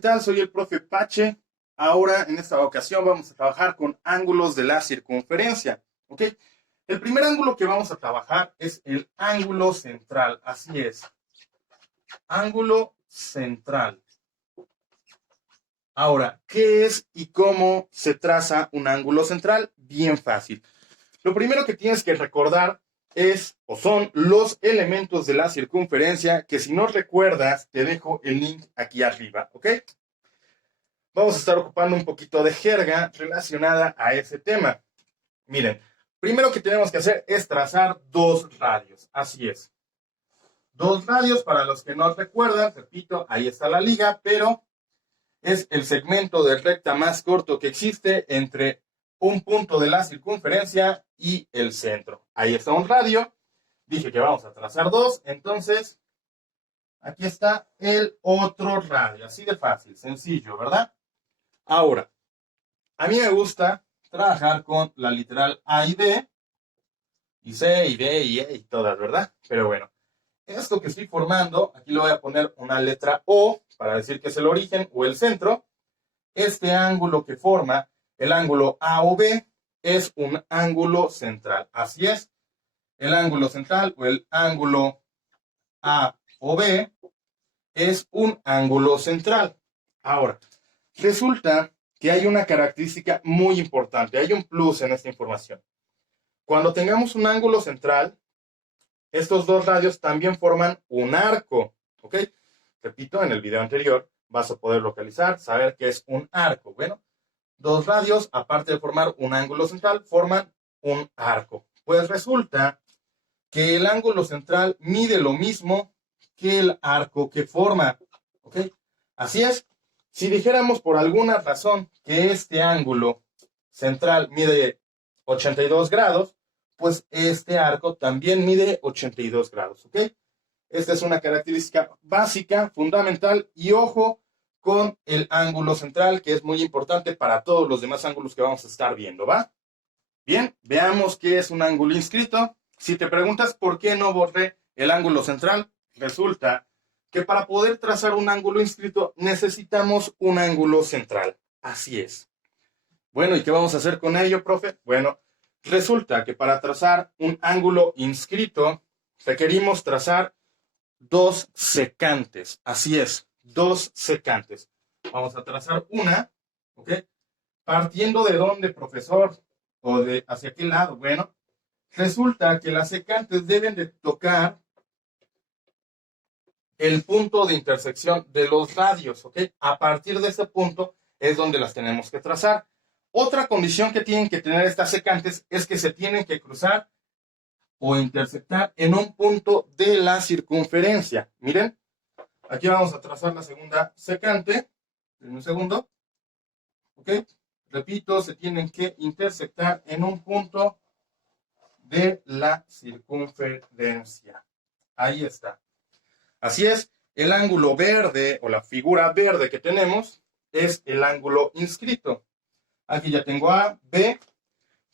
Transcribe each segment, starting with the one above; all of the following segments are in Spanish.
¿qué tal? Soy el profe Pache. Ahora, en esta ocasión, vamos a trabajar con ángulos de la circunferencia. ¿Ok? El primer ángulo que vamos a trabajar es el ángulo central. Así es. Ángulo central. Ahora, ¿qué es y cómo se traza un ángulo central? Bien fácil. Lo primero que tienes que recordar es o son los elementos de la circunferencia que si no recuerdas, te dejo el link aquí arriba. ¿Ok? Vamos a estar ocupando un poquito de jerga relacionada a ese tema. Miren, primero que tenemos que hacer es trazar dos radios. Así es. Dos radios, para los que no recuerdan, repito, ahí está la liga, pero es el segmento de recta más corto que existe entre un punto de la circunferencia y el centro. Ahí está un radio. Dije que vamos a trazar dos, entonces aquí está el otro radio. Así de fácil, sencillo, ¿verdad? Ahora, a mí me gusta trabajar con la literal A y B, y C y D y E y todas, ¿verdad? Pero bueno, esto que estoy formando, aquí le voy a poner una letra O para decir que es el origen o el centro. Este ángulo que forma el ángulo A o B es un ángulo central. Así es, el ángulo central o el ángulo A o B es un ángulo central. Ahora, resulta que hay una característica muy importante, hay un plus en esta información. Cuando tengamos un ángulo central, estos dos radios también forman un arco, ¿ok? Repito, en el video anterior vas a poder localizar, saber qué es un arco. Bueno, dos radios, aparte de formar un ángulo central, forman un arco. Pues resulta que el ángulo central mide lo mismo que el arco que forma, ¿ok? Así es. Si dijéramos por alguna razón que este ángulo central mide 82 grados, pues este arco también mide 82 grados, ¿ok? Esta es una característica básica, fundamental, y ojo con el ángulo central, que es muy importante para todos los demás ángulos que vamos a estar viendo, ¿va? Bien, veamos qué es un ángulo inscrito. Si te preguntas por qué no borré el ángulo central, resulta que para poder trazar un ángulo inscrito necesitamos un ángulo central. Así es. Bueno, ¿y qué vamos a hacer con ello, profe? Bueno, resulta que para trazar un ángulo inscrito requerimos trazar dos secantes. Así es, dos secantes. Vamos a trazar una, ¿ok? ¿Partiendo de dónde, profesor? ¿O de hacia qué lado? Bueno, resulta que las secantes deben de tocar el punto de intersección de los radios, ¿ok? A partir de ese punto es donde las tenemos que trazar. Otra condición que tienen que tener estas secantes es que se tienen que cruzar o intersectar en un punto de la circunferencia. Miren, aquí vamos a trazar la segunda secante. En un segundo. ¿Ok? Repito, se tienen que intersectar en un punto de la circunferencia. Ahí está. Así es, el ángulo verde o la figura verde que tenemos es el ángulo inscrito. Aquí ya tengo A, B,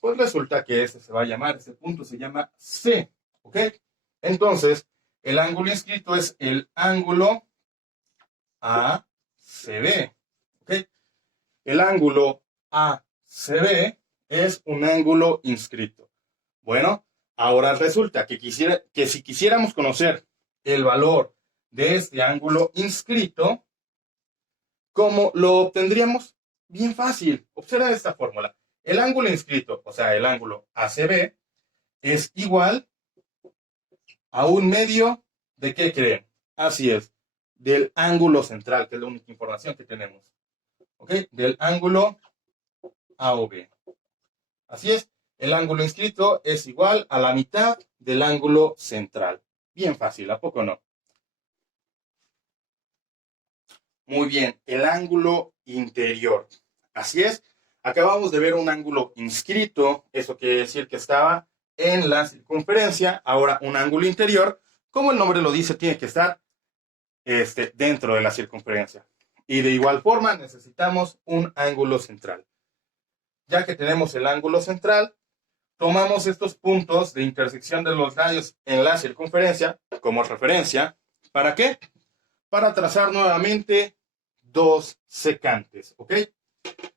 pues resulta que ese se va a llamar, ese punto se llama C, ¿ok? Entonces, el ángulo inscrito es el ángulo ACB, ¿ok? El ángulo ACB es un ángulo inscrito. Bueno, ahora resulta que si quisiéramos conocer el valor de este ángulo inscrito, ¿cómo lo obtendríamos? Bien fácil. Observa esta fórmula. El ángulo inscrito, o sea, el ángulo ACB, es igual a un medio de ¿qué creen? Así es, del ángulo central, que es la única información que tenemos. ¿Ok? Del ángulo AOB. Así es, el ángulo inscrito es igual a la mitad del ángulo central. Bien fácil, ¿a poco no? Muy bien, el ángulo interior. Así es, acabamos de ver un ángulo inscrito, eso quiere decir que estaba en la circunferencia. Ahora un ángulo interior, como el nombre lo dice, tiene que estar dentro de la circunferencia. Y de igual forma necesitamos un ángulo central. Ya que tenemos el ángulo central, tomamos estos puntos de intersección de los radios en la circunferencia como referencia. ¿Para qué? Para trazar nuevamente dos secantes, ¿ok?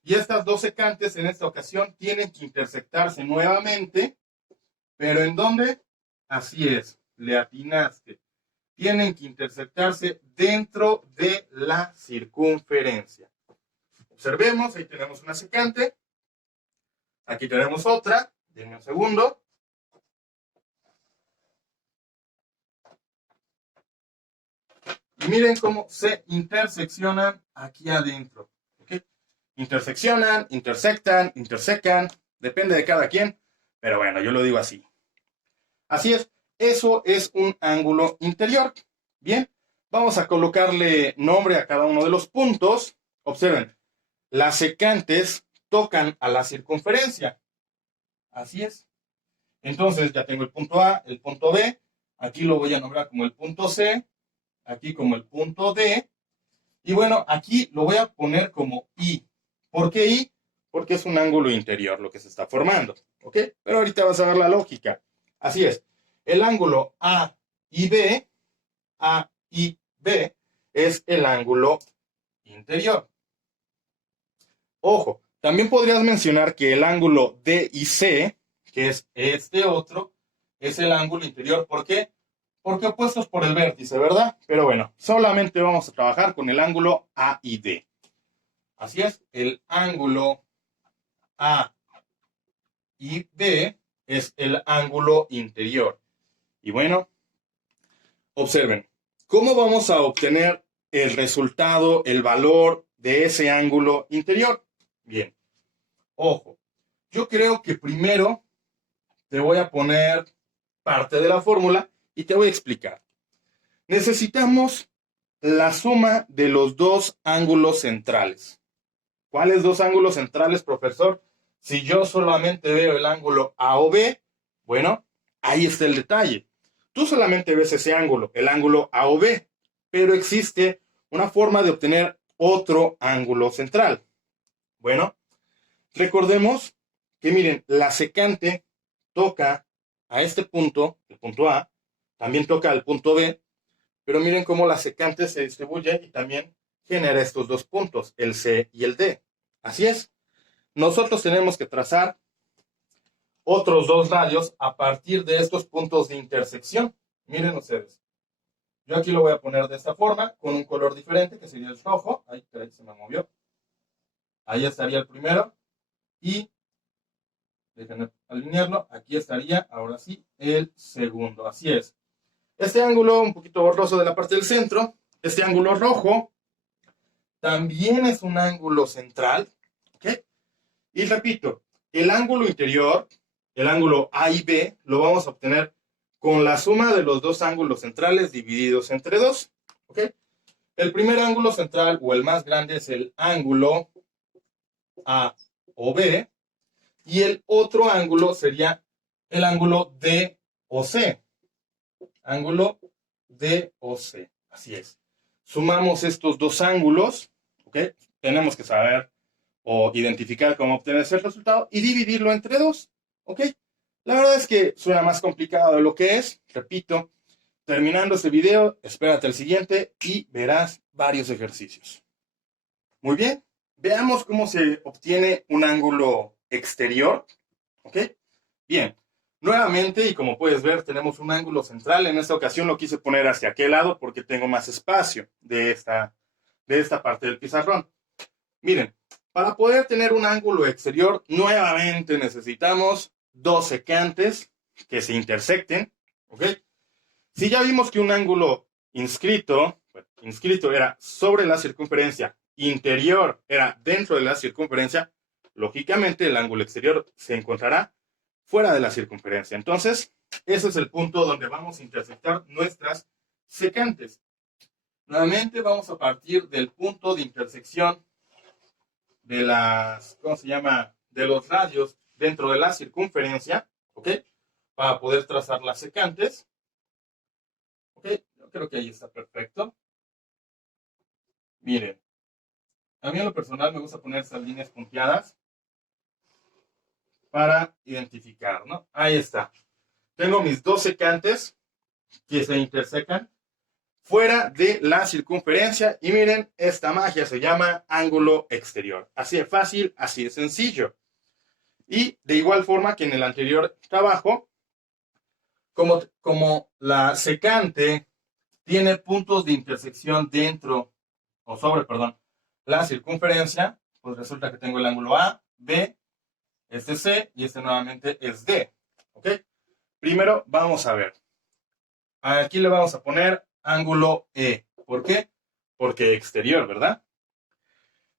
Y estas dos secantes en esta ocasión tienen que intersectarse nuevamente, pero ¿en dónde? Así es, le atinaste. Tienen que intersectarse dentro de la circunferencia. Observemos, ahí tenemos una secante, aquí tenemos otra, denme un segundo. Y miren cómo se interseccionan aquí adentro. ¿Okay? Interseccionan, intersectan, intersecan, depende de cada quien, pero bueno, yo lo digo así. Así es, eso es un ángulo interior. Bien, vamos a colocarle nombre a cada uno de los puntos. Observen, las secantes tocan a la circunferencia. Así es. Entonces ya tengo el punto A, el punto B. Aquí lo voy a nombrar como el punto C. Aquí como el punto D. Y bueno, aquí lo voy a poner como I. ¿Por qué I? Porque es un ángulo interior lo que se está formando. ¿Ok? Pero ahorita vas a ver la lógica. Así es. El ángulo A y B es el ángulo interior. Ojo, también podrías mencionar que el ángulo D y C, que es este otro, es el ángulo interior. ¿Por qué? Porque opuestos por el vértice, ¿verdad? Pero bueno, solamente vamos a trabajar con el ángulo A y D. Así es, el ángulo A y B es el ángulo interior. Y bueno, observen, ¿cómo vamos a obtener el resultado, el valor de ese ángulo interior? Bien, ojo, yo creo que primero te voy a poner parte de la fórmula y te voy a explicar. Necesitamos la suma de los dos ángulos centrales. ¿Cuáles dos ángulos centrales, profesor? Si yo solamente veo el ángulo A o B, bueno, ahí está el detalle. Tú solamente ves ese ángulo, el ángulo A o B, pero existe una forma de obtener otro ángulo central. Bueno, recordemos que miren, la secante toca a este punto, el punto A, también toca al punto B, pero miren cómo la secante se distribuye y también genera estos dos puntos, el C y el D. Así es. Nosotros tenemos que trazar otros dos radios a partir de estos puntos de intersección. Miren ustedes. Yo aquí lo voy a poner de esta forma, con un color diferente, que sería el rojo. Ahí se me movió. Ahí estaría el primero. Y, déjenme alinearlo, aquí estaría, ahora sí, el segundo. Así es. Este ángulo un poquito borroso de la parte del centro, este ángulo rojo, también es un ángulo central. ¿Okay? Y repito, el ángulo interior, el ángulo A y B, lo vamos a obtener con la suma de los dos ángulos centrales divididos entre 2. ¿Okay? El primer ángulo central o el más grande es el ángulo A o B y el otro ángulo sería el ángulo D o C. Ángulo D o C. Así es. Sumamos estos dos ángulos. ¿Okay? Tenemos que saber o identificar cómo obtener ese resultado y dividirlo entre 2. ¿Ok? La verdad es que suena más complicado de lo que es. Repito, terminando este video, espérate el siguiente y verás varios ejercicios. Muy bien, veamos cómo se obtiene un ángulo exterior. ¿Ok? Bien, nuevamente, y como puedes ver, tenemos un ángulo central. En esta ocasión lo quise poner hacia aquel lado porque tengo más espacio de esta parte del pizarrón. Miren, para poder tener un ángulo exterior, nuevamente necesitamos dos secantes que se intersecten. ¿Ok? Si ya vimos que un ángulo inscrito era sobre la circunferencia, interior era dentro de la circunferencia, lógicamente el ángulo exterior se encontrará fuera de la circunferencia. Entonces, ese es el punto donde vamos a intersectar nuestras secantes. Nuevamente vamos a partir del punto de intersección de las, ¿cómo se llama? De los radios dentro de la circunferencia, ¿ok? Para poder trazar las secantes. ¿Ok? Yo creo que ahí está perfecto. Miren, a mí en lo personal me gusta poner estas líneas punteadas para identificar, ¿no? Ahí está. Tengo mis dos secantes que se intersecan. fuera de la circunferencia. Y miren, esta magia se llama ángulo exterior. Así de fácil, así de sencillo. Y de igual forma que en el anterior trabajo, como la secante tiene puntos de intersección dentro, o sobre, perdón, la circunferencia, pues resulta que tengo el ángulo A, B, este C y este nuevamente es D. ¿Ok? Primero vamos a ver. Aquí le vamos a poner ángulo E. ¿Por qué? Porque exterior, ¿verdad?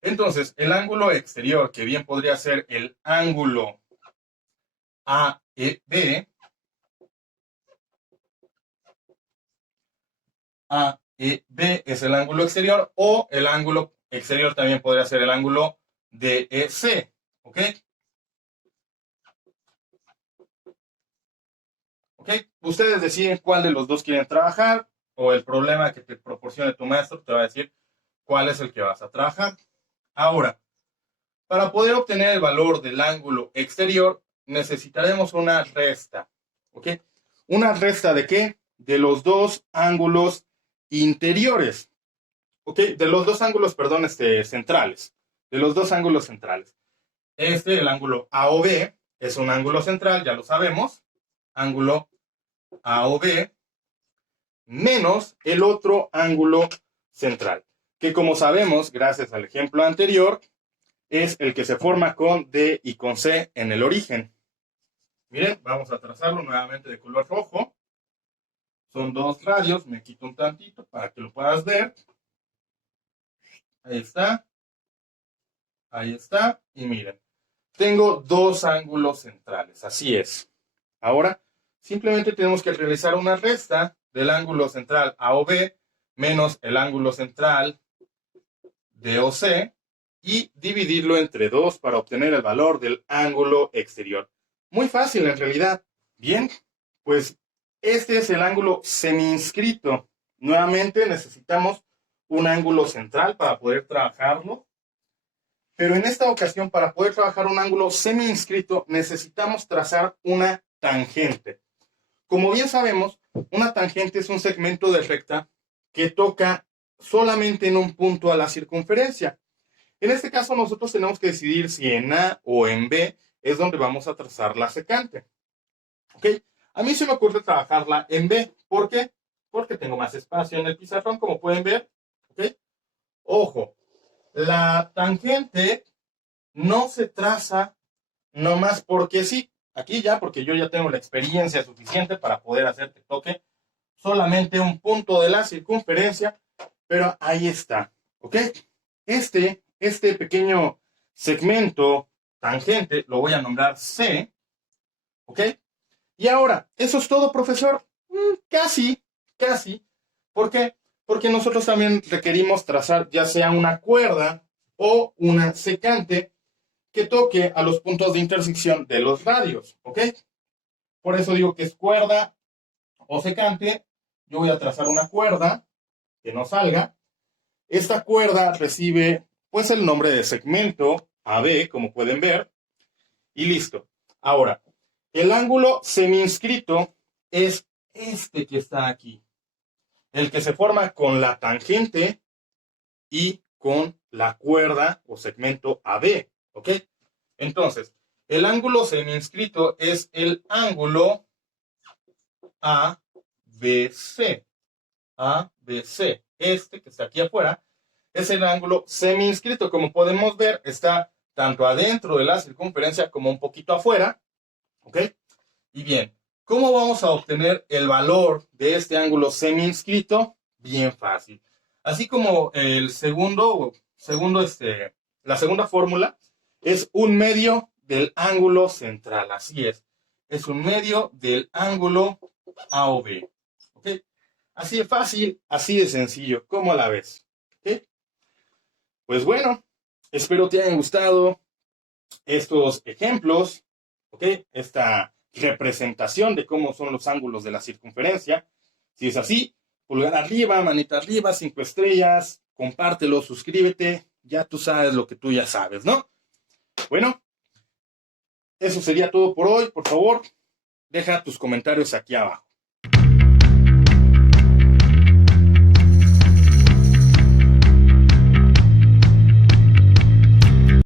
Entonces, el ángulo exterior, que bien podría ser el ángulo AEB, AEB es el ángulo exterior, o el ángulo exterior también podría ser el ángulo DEC. ¿Ok? ¿Ok? Ustedes deciden cuál de los dos quieren trabajar, o el problema que te proporcione tu maestro te va a decir cuál es el que vas a trabajar. Ahora, para poder obtener el valor del ángulo exterior, necesitaremos una resta. ¿Ok? ¿Una resta de qué? De los dos ángulos interiores. ¿Ok? De los dos ángulos, perdón, centrales. De los dos ángulos centrales. El ángulo AOB, es un ángulo central, ya lo sabemos. Ángulo AOB menos el otro ángulo central, que como sabemos, gracias al ejemplo anterior, es el que se forma con D y con C en el origen. Miren, vamos a trazarlo nuevamente de color rojo. Son dos radios, me quito un tantito para que lo puedas ver. Ahí está. Ahí está. Y miren, tengo dos ángulos centrales, así es. Ahora, simplemente tenemos que realizar una resta del ángulo central AOB menos el ángulo central DOC y dividirlo entre 2 para obtener el valor del ángulo exterior. Muy fácil en realidad. Bien, pues este es el ángulo semi-inscrito. Nuevamente necesitamos un ángulo central para poder trabajarlo. Pero en esta ocasión, para poder trabajar un ángulo semi-inscrito, necesitamos trazar una tangente. Como bien sabemos, una tangente es un segmento de recta que toca solamente en un punto a la circunferencia. En este caso, nosotros tenemos que decidir si en A o en B es donde vamos a trazar la secante. ¿Ok? A mí se me ocurre trabajarla en B. ¿Por qué? Porque tengo más espacio en el pizarrón, como pueden ver. ¿Ok? Ojo, la tangente no se traza nomás porque sí. Aquí ya, porque yo ya tengo la experiencia suficiente para poder hacer que toque solamente un punto de la circunferencia, pero ahí está. ¿Ok? Este pequeño segmento tangente lo voy a nombrar C. ¿Ok? Y ahora, ¿eso es todo, profesor? Casi, casi. ¿Por qué? Porque nosotros también requerimos trazar ya sea una cuerda o una secante que toque a los puntos de intersección de los radios. ¿Ok? Por eso digo que es cuerda o secante. Yo voy a trazar una cuerda que no salga. Esta cuerda recibe pues el nombre de segmento AB, como pueden ver, y listo. Ahora, el ángulo semi-inscrito es este que está aquí, el que se forma con la tangente y con la cuerda o segmento AB, ¿ok? Entonces, el ángulo semi-inscrito es el ángulo ABC. ABC, este que está aquí afuera, es el ángulo semi-inscrito. Como podemos ver, está tanto adentro de la circunferencia como un poquito afuera. ¿Ok? Y bien, ¿cómo vamos a obtener el valor de este ángulo semi-inscrito? Bien fácil. Así como la segunda fórmula es un medio del ángulo central. Así es. Es un medio del ángulo AOB. ¿Ok? Así de fácil, así de sencillo. ¿Cómo la ves? ¿Ok? Pues bueno, espero te hayan gustado estos ejemplos, ¿ok? Esta representación de cómo son los ángulos de la circunferencia. Si es así, pulgar arriba, manita arriba, 5 estrellas, compártelo, suscríbete, ya tú sabes lo que tú ya sabes, ¿no? Bueno, eso sería todo por hoy. Por favor, deja tus comentarios aquí abajo.